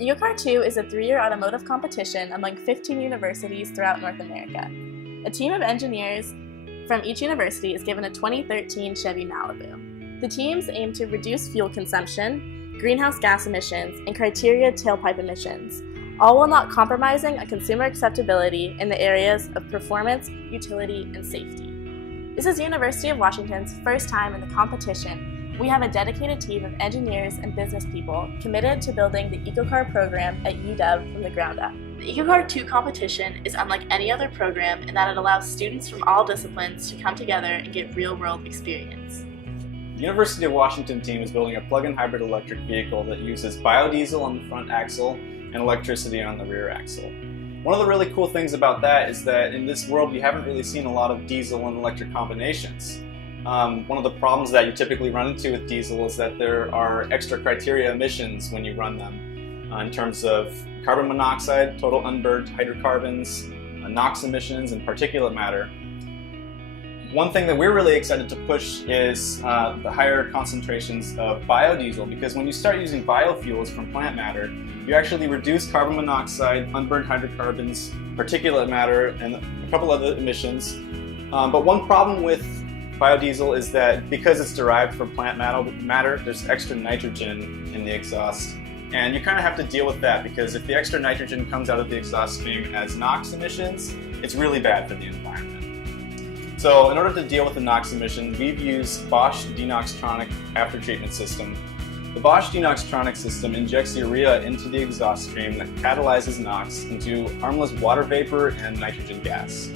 EcoCar 2 is a 3-year automotive competition among 15 universities throughout North America. A team of engineers from each university is given a 2013 Chevy Malibu. The teams aim to reduce fuel consumption, greenhouse gas emissions, and criteria tailpipe emissions, all while not compromising on consumer acceptability in the areas of performance, utility, and safety. This is University of Washington's first time in the competition. We have a dedicated team of engineers and business people committed to building the EcoCar program at UW from the ground up. The EcoCar 2 competition is unlike any other program in that it allows students from all disciplines to come together and get real-world experience. The University of Washington team is building a plug-in hybrid electric vehicle that uses biodiesel on the front axle and electricity on the rear axle. One of the really cool things about that is that in this world you haven't really seen a lot of diesel and electric combinations. One of the problems that you typically run into with diesel is that there are extra criteria emissions when you run them in terms of carbon monoxide, total unburned hydrocarbons, NOx emissions, and particulate matter. One thing that we're really excited to push is the higher concentrations of biodiesel, because when you start using biofuels from plant matter, you actually reduce carbon monoxide, unburned hydrocarbons, particulate matter, and a couple other emissions. But one problem with biodiesel is that because it's derived from plant matter, there's extra nitrogen in the exhaust. And you kind of have to deal with that, because if the extra nitrogen comes out of the exhaust stream as NOx emissions, it's really bad for the environment. So in order to deal with the NOx emissions, we've used Bosch Denoxtronic aftertreatment system. The Bosch Denoxtronic system injects urea into the exhaust stream that catalyzes NOx into harmless water vapor and nitrogen gas.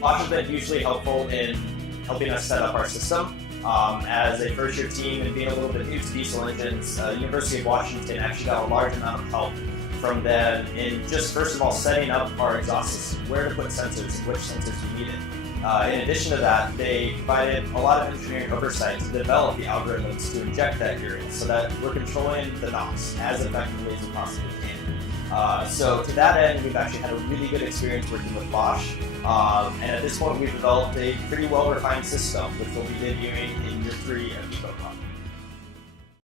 Bosch has been hugely helpful in helping us set up our system. As a first-year team and being a little bit new to diesel engines, University of Washington actually got a large amount of help from them in just, first of all, setting up our exhaust system, where to put sensors and which sensors we needed. In addition to that, they provided a lot of engineering oversight to develop the algorithms to inject that urea so that we're controlling the NOx as effectively as we possibly can. So to that end, we've actually had a really good experience working with Bosch. And at this point, we've developed a pretty well-refined system, which we'll be debuting in year 3 of EcoCar.